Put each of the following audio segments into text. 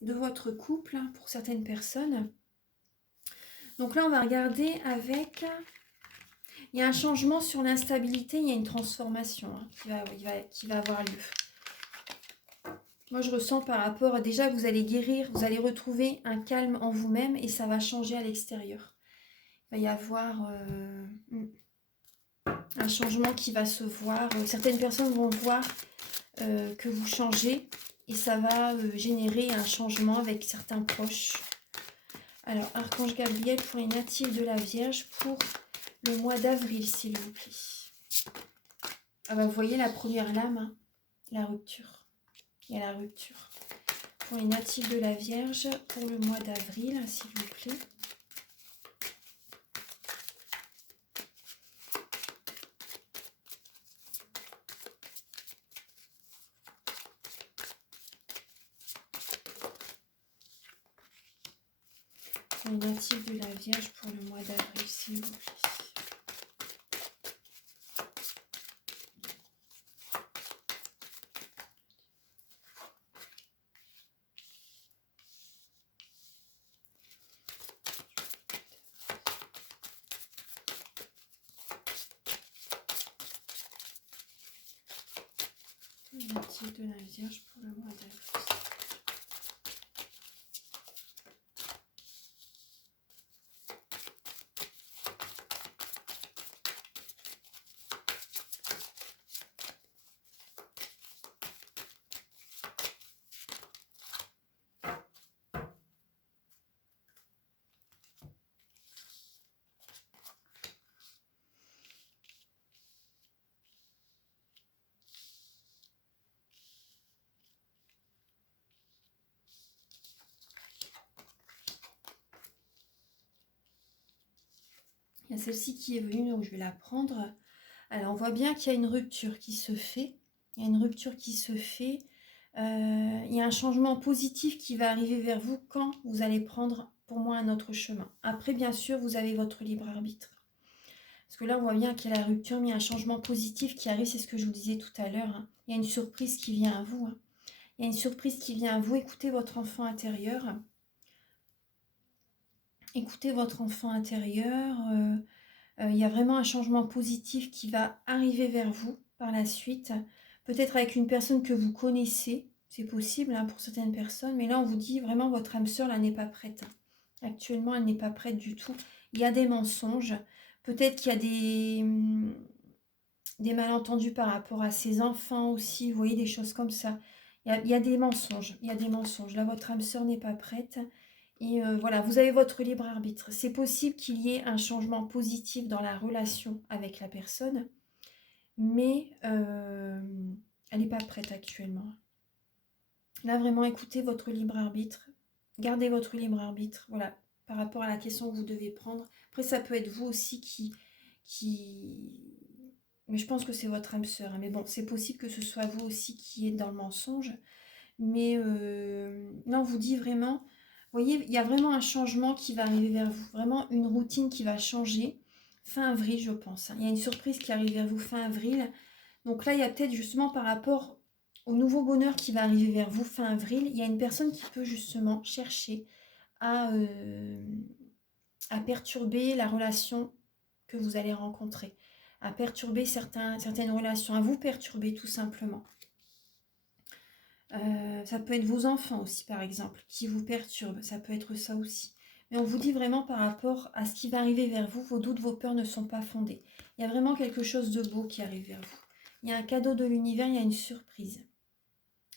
de votre couple, hein, pour certaines personnes. Donc là, on va regarder avec... Il y a un changement sur l'instabilité, il y a une transformation, hein, qui va avoir lieu. Moi, je ressens par rapport à déjà, vous allez guérir, vous allez retrouver un calme en vous-même et ça va changer à l'extérieur. Il va y avoir un changement qui va se voir. Certaines personnes vont voir que vous changez et ça va générer un changement avec certains proches. Alors, Archange Gabriel pour les natifs de la Vierge pour le mois d'avril, s'il vous plaît. Ah bah, vous voyez la première lame, hein, la rupture. Il y a la rupture. Pour les natifs de la Vierge, pour le mois d'avril, s'il vous plaît. Pour les natifs de la Vierge, pour le mois d'avril, s'il vous plaît. Les natifs de la Vierge pour le mois d'avril. Il y a celle-ci qui est venue, donc je vais la prendre. Alors, on voit bien qu'il y a une rupture qui se fait. Il y a une rupture qui se fait. Il y a un changement positif qui va arriver vers vous quand vous allez prendre, pour moi, un autre chemin. Après, bien sûr, vous avez votre libre arbitre. Parce que là, on voit bien qu'il y a la rupture, mais il y a un changement positif qui arrive. C'est ce que je vous disais tout à l'heure, hein. Il y a une surprise qui vient à vous, hein. Il y a une surprise qui vient à vous. Écoutez votre enfant intérieur. Écoutez votre enfant intérieur. Il y a vraiment un changement positif qui va arriver vers vous par la suite. Peut-être avec une personne que vous connaissez. C'est possible, hein, pour certaines personnes. Mais là, on vous dit vraiment, votre âme sœur, là, n'est pas prête. Actuellement, elle n'est pas prête du tout. Il y a des mensonges. Peut-être qu'il y a des malentendus par rapport à ses enfants aussi. Vous voyez, des choses comme ça. Il y a des mensonges. Il y a des mensonges. Là, votre âme sœur n'est pas prête. Et voilà, vous avez votre libre arbitre. C'est possible qu'il y ait un changement positif dans la relation avec la personne, mais elle n'est pas prête actuellement. Là, vraiment, écoutez votre libre arbitre. Gardez votre libre arbitre, voilà, par rapport à la question que vous devez prendre. Après, ça peut être vous aussi qui... Mais je pense que c'est votre âme sœur, hein. Mais bon, c'est possible que ce soit vous aussi qui êtes dans le mensonge. Mais non, on vous dit vraiment... Vous voyez, il y a vraiment un changement qui va arriver vers vous. Vraiment une routine qui va changer. Fin avril, je pense, hein. Il y a une surprise qui arrive vers vous fin avril. Donc là, il y a peut-être justement par rapport au nouveau bonheur qui va arriver vers vous fin avril, il y a une personne qui peut justement chercher à perturber la relation que vous allez rencontrer. À perturber certaines relations. À vous perturber tout simplement. Ça peut être vos enfants aussi, par exemple, qui vous perturbent. Ça peut être ça aussi. Mais on vous dit vraiment par rapport à ce qui va arriver vers vous, vos doutes, vos peurs ne sont pas fondés. Il y a vraiment quelque chose de beau qui arrive vers vous. Il y a un cadeau de l'univers, il y a une surprise.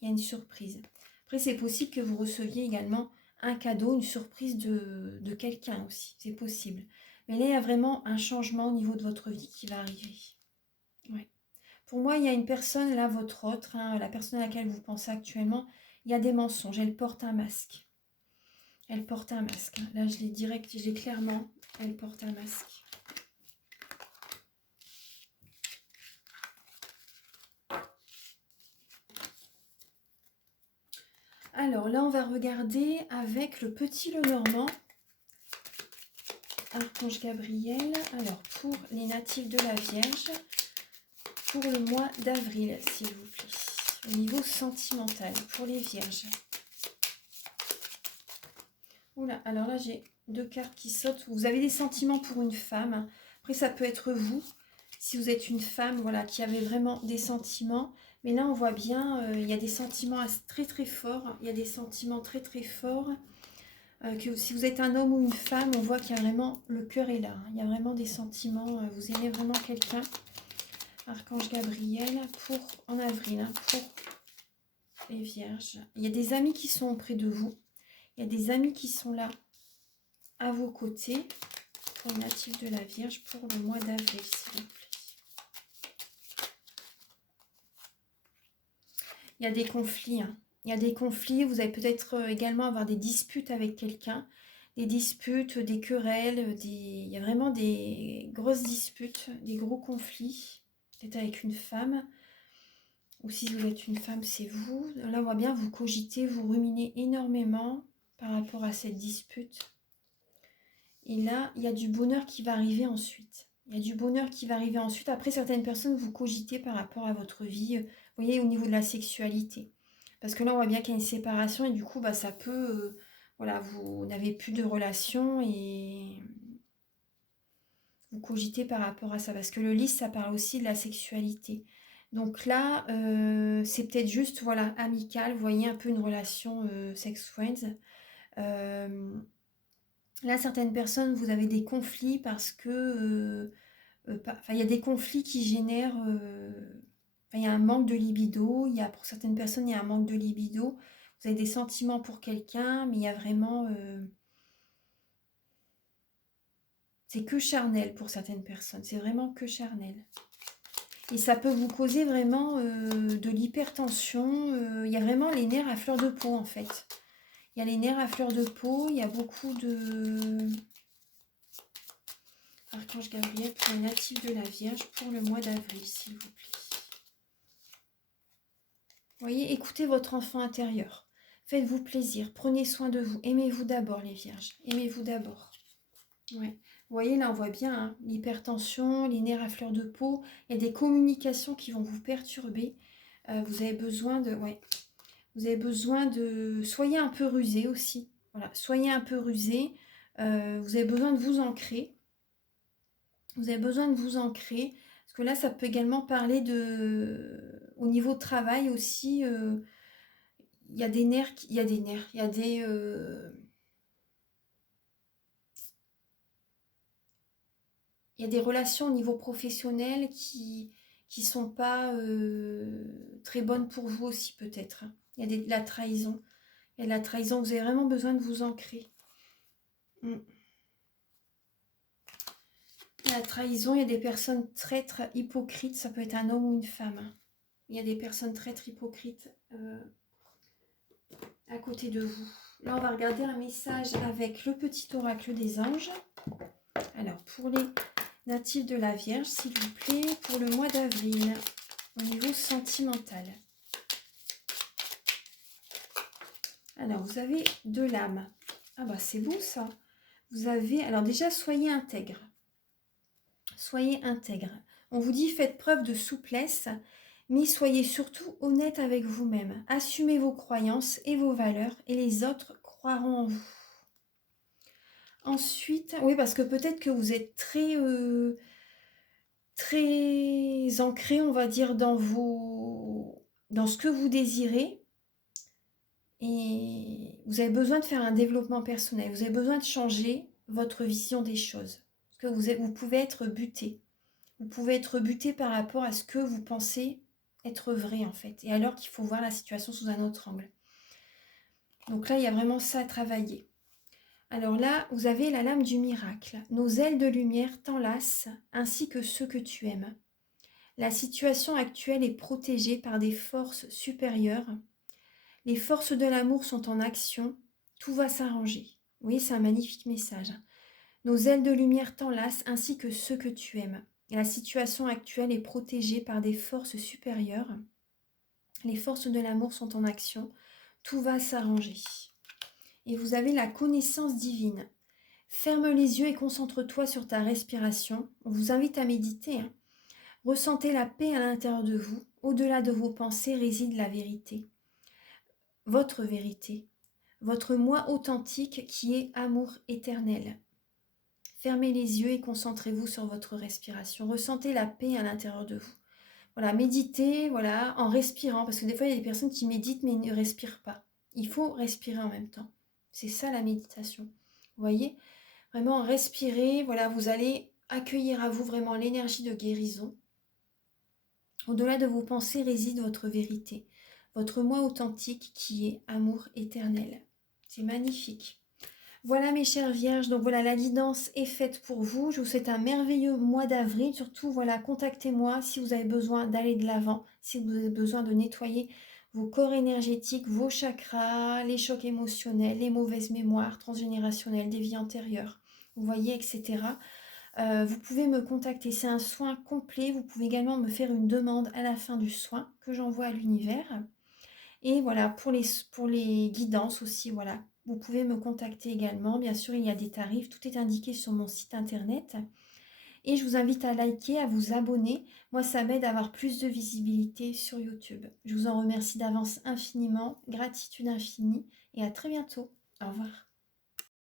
Il y a une surprise. Après, c'est possible que vous receviez également un cadeau, une surprise de quelqu'un aussi. C'est possible. Mais là, il y a vraiment un changement au niveau de votre vie qui va arriver. Ouais. Pour moi, il y a une personne, là, votre autre, hein, la personne à laquelle vous pensez actuellement, il y a des mensonges. Elle porte un masque. Elle porte un masque, hein. Là, je l'ai direct, je l'ai clairement. Elle porte un masque. Alors là, on va regarder avec le petit Lenormand. Archange Gabriel. Alors, pour les natifs de la Vierge, pour le mois d'avril, s'il vous plaît. Au niveau sentimental, pour les Vierges. Oula, alors là, j'ai deux cartes qui sautent. Vous avez des sentiments pour une femme. Après, ça peut être vous. Si vous êtes une femme, voilà, qui avait vraiment des sentiments. Mais là, on voit bien, il y a des sentiments très très forts. Il y a des sentiments très très forts. Que si vous êtes un homme ou une femme, on voit qu'il y a vraiment, le cœur est là. Hein. Il y a vraiment des sentiments. Vous aimez vraiment quelqu'un. Archange Gabriel pour en avril, hein, pour les vierges. Il y a des amis qui sont auprès de vous. Il y a des amis qui sont là à vos côtés. Pour les natifs de la Vierge pour le mois d'avril, s'il vous plaît. Il y a des conflits. Hein. Il y a des conflits. Vous allez peut-être également avoir des disputes avec quelqu'un. Des disputes, des querelles. Il y a vraiment des grosses disputes, des gros conflits. Peut-être avec une femme. Ou si vous êtes une femme, c'est vous. Là, on voit bien, vous cogitez, vous ruminez énormément par rapport à cette dispute. Et là, il y a du bonheur qui va arriver ensuite. Il y a du bonheur qui va arriver ensuite. Après, certaines personnes, vous cogitez par rapport à votre vie, vous voyez, au niveau de la sexualité. Parce que là, on voit bien qu'il y a une séparation et du coup, bah, ça peut... voilà, vous n'avez plus de relation et vous cogitez par rapport à ça. Parce que le lys, ça parle aussi de la sexualité. Donc là, c'est peut-être juste, voilà, amical. Vous voyez un peu une relation sex-friends. Là, certaines personnes, vous avez des conflits parce que... il y a des conflits qui génèrent... il y a un manque de libido. Pour certaines personnes, il y a un manque de libido. Vous avez des sentiments pour quelqu'un, mais il y a vraiment... c'est que charnel pour certaines personnes. C'est vraiment que charnel. Et ça peut vous causer vraiment de l'hypertension. Il y a vraiment les nerfs à fleur de peau, en fait. Il y a les nerfs à fleur de peau. Il y a beaucoup de... Archange Gabriel pour les natifs de la Vierge pour le mois d'avril, s'il vous plaît. Voyez, écoutez votre enfant intérieur. Faites-vous plaisir. Prenez soin de vous. Aimez-vous d'abord, les vierges. Aimez-vous d'abord. Ouais. Vous voyez, là, on voit bien hein, l'hypertension, les nerfs à fleur de peau. Il y a des communications qui vont vous perturber. Vous avez besoin de... Ouais. Vous avez besoin de... Soyez un peu rusé aussi. Voilà. Soyez un peu rusé. Vous avez besoin de vous ancrer. Vous avez besoin de vous ancrer. Parce que là, ça peut également parler de... Au niveau de travail aussi... il y a des nerfs, il y a des nerfs, il y a des relations au niveau professionnel qui sont pas très bonnes pour vous aussi peut-être. Il y a de la trahison. Il y a de la trahison, vous avez vraiment besoin de vous ancrer. La trahison, il y a des personnes traîtres, hypocrites, ça peut être un homme ou une femme. Il y a des personnes traîtres, hypocrites à côté de vous. Là, on va regarder un message avec le petit oracle des anges. Alors, pour les natifs de la Vierge, s'il vous plaît, pour le mois d'avril, au niveau sentimental. Alors, vous avez de l'âme. Ah bah, c'est beau ça. Vous avez... Alors déjà, soyez intègre. Soyez intègre. On vous dit, faites preuve de souplesse, mais soyez surtout honnête avec vous-même. Assumez vos croyances et vos valeurs, et les autres croiront en vous. Ensuite, oui, parce que peut-être que vous êtes très ancré, on va dire, dans ce que vous désirez. Et vous avez besoin de faire un développement personnel. Vous avez besoin de changer votre vision des choses. Parce que vous pouvez être buté. Vous pouvez être buté par rapport à ce que vous pensez être vrai, en fait. Et alors qu'il faut voir la situation sous un autre angle. Donc là, il y a vraiment ça à travailler. Alors là, vous avez la lame du miracle. Nos ailes de lumière t'enlacent, ainsi que ceux que tu aimes. La situation actuelle est protégée par des forces supérieures. Les forces de l'amour sont en action. Tout va s'arranger. Oui, c'est un magnifique message. Nos ailes de lumière t'enlacent, ainsi que ceux que tu aimes. La situation actuelle est protégée par des forces supérieures. Les forces de l'amour sont en action. Tout va s'arranger. Et vous avez la connaissance divine. Ferme les yeux et concentre-toi sur ta respiration. On vous invite à méditer. Ressentez la paix à l'intérieur de vous. Au-delà de vos pensées réside la vérité. Votre vérité. votre moi authentique qui est amour éternel. Fermez les yeux et concentrez-vous sur votre respiration. Ressentez la paix à l'intérieur de vous. Voilà, méditez, voilà, en respirant, parce que des fois, il y a des personnes qui méditent mais ne respirent pas. Il faut respirer en même temps. C'est ça la méditation. Vous voyez? Vraiment, respirez, voilà, vous allez accueillir à vous vraiment l'énergie de guérison. Au-delà de vos pensées réside votre vérité, votre moi authentique qui est amour éternel. C'est magnifique. Voilà mes chères vierges, donc voilà, la guidance est faite pour vous. Je vous souhaite un merveilleux mois d'avril. Surtout, voilà, contactez-moi si vous avez besoin d'aller de l'avant, si vous avez besoin de nettoyer vos corps énergétiques, vos chakras, les chocs émotionnels, les mauvaises mémoires transgénérationnelles, des vies antérieures, vous voyez, etc. Vous pouvez me contacter, c'est un soin complet. Vous pouvez également me faire une demande à la fin du soin que j'envoie à l'univers. Et voilà, pour les guidances aussi, voilà. Vous pouvez me contacter également. Bien sûr, il y a des tarifs. Tout est indiqué sur mon site internet. Et je vous invite à liker, à vous abonner. Moi, ça m'aide à avoir plus de visibilité sur YouTube. Je vous en remercie d'avance infiniment. Gratitude infinie. Et à très bientôt. Au revoir.